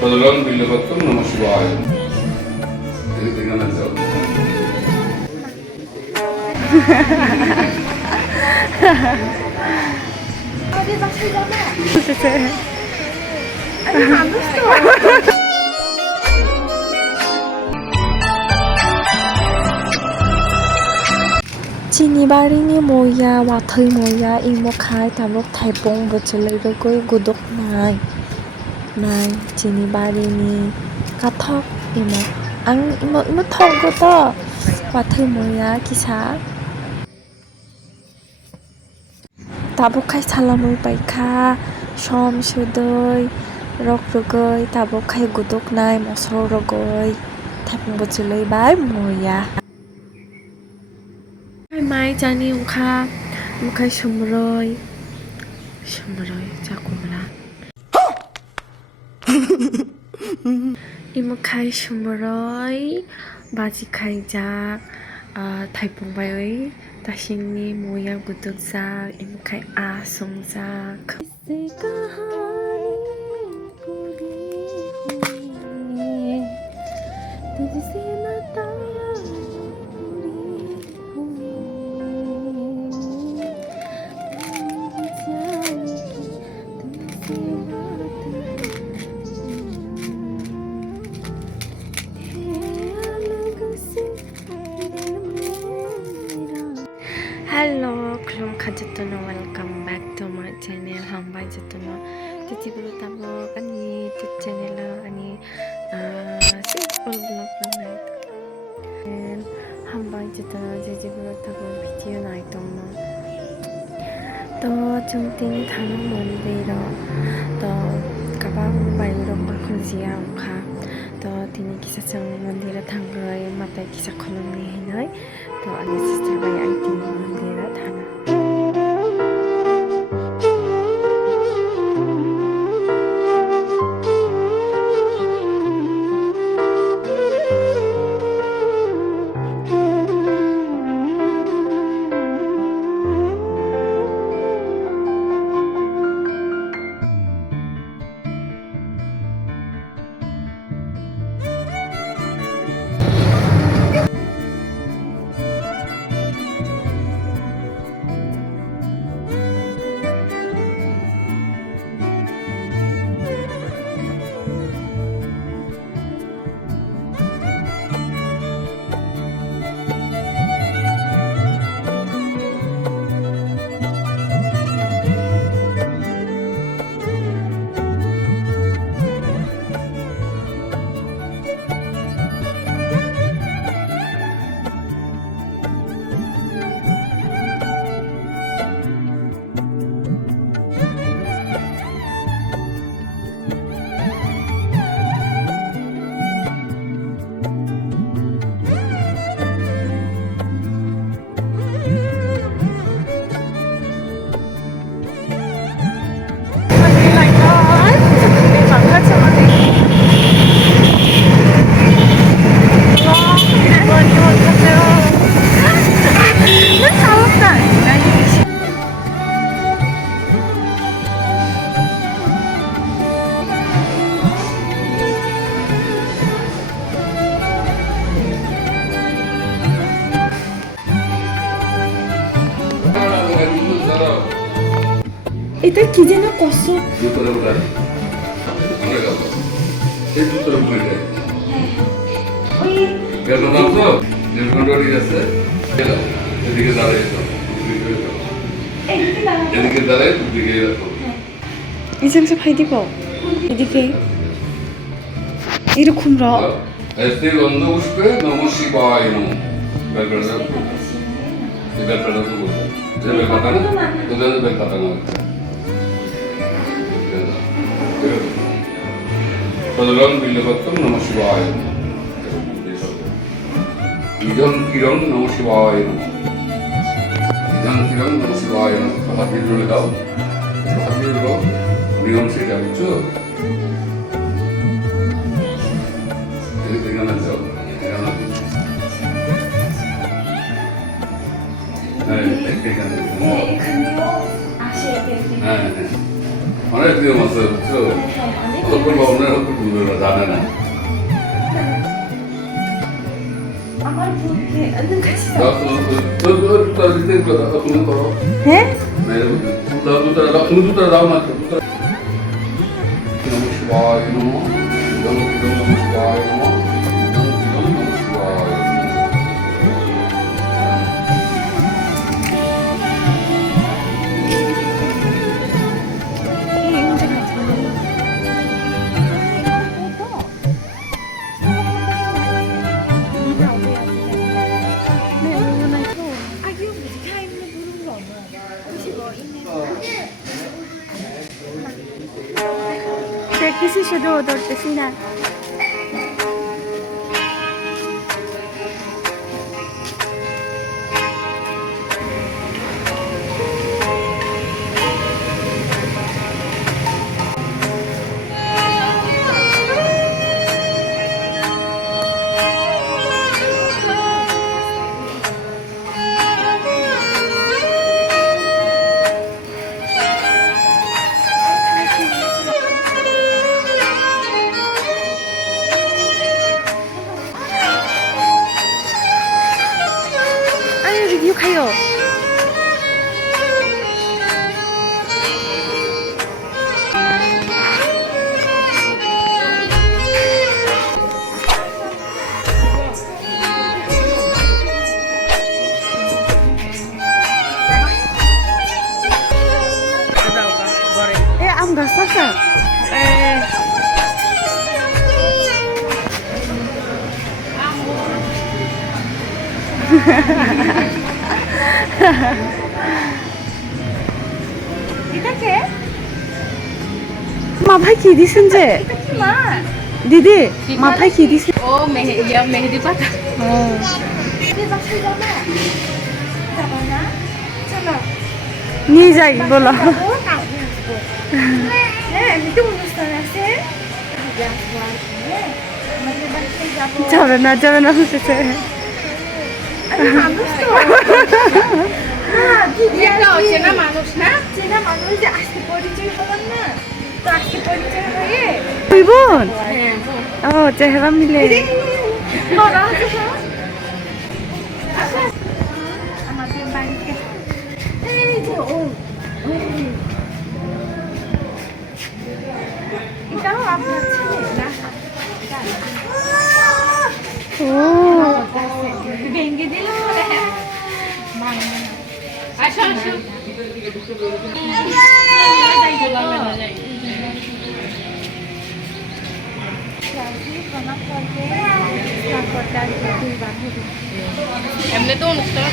Padalam Bilavatam Namah Shivaya. Anything on that? Chini barini moya wathai moya imo khai tabok thaipong bocholai rogoi gudok nai chini barini kathok imo ang imo thok go to wathai moya kisa tabok khai salamoi paikha som sudoi rok rogoi tabok khai gudok nai mosol rogoi thaipong bocholai bai moya mai jani ungkha mukai sumroi jakumla imukai sumroi baji khai jak thaipong bai tasingni moya guduk jak imukai asung jak Hello, kung kajatuno, welcome back to my channel. Hambay jatuno, titibulu tabo ani tip channel ani simple vlog lang na ito. And hambay jatuno, titibulu tabo video na ito mo. To jungting tanong mondiro, to kabang bayro pakunsiya ka. To tini kisa sang mandira tanggoy matay kisa koloni hinay. To ani sister bay ay tini mandira tanga. এটা কি যেন কষ্ট জুতোর উপরে আমরা গেল এই জুতোর উপরে যায় গেল না তো যে কন্ট্রোল আছে গেল এদিকে দাঁড়ায় তো এদিকে দাঁড়ায় এদিকে রাখো 이장사 ভাই দিব এদিকে এরকম র este গন্ধ পুষ্পে নমঃ শিবায় নমঃ বেলবেলা এই বেলবেলা তো বলতে যে বেলপাতা না তোদের বেলপাতা না Padalam Bilavatam Namah Shivaya. Idam Kiram Namah Shivaya. Idam Kiram Namah Shivaya. Hati dulu tahu. Hati dulu. Niyam sih dah itu. Jadi dengan macam. Nah, tekan. 이칸요 아시아 অনেক নিয়ম আছে বুঝছো, অতক্ষণ অনেক হতো জানে না। আমার বুদ্ধি তুমি করো, হ্যাঁ তুমি দুটো দাও না, নম শিবায় নমঃ, ইদং ইদং নম শিবায় নমঃ, ইদং ইদং নম শিবায় নমঃ। প্র্যাকটিসে শুধু ধরতেছি না। Ayo video kayo. Am gak sasa. এটা কে? মাথায় কি দিছেন যে? এটা কি মা? দিদি মাথায় কি দিছেন? ও মেহেদি পাতা। ও নিয়ে যাই বলো। যাবে না যাবে না বুঝেছে। বোন ও চেহারা মিলে আমাদের বাড়িতে এই যে ও এটাও আপনার ছেলে না? ও ভেঙে দিল আসো আসো এমনি তো অনুষ্ঠান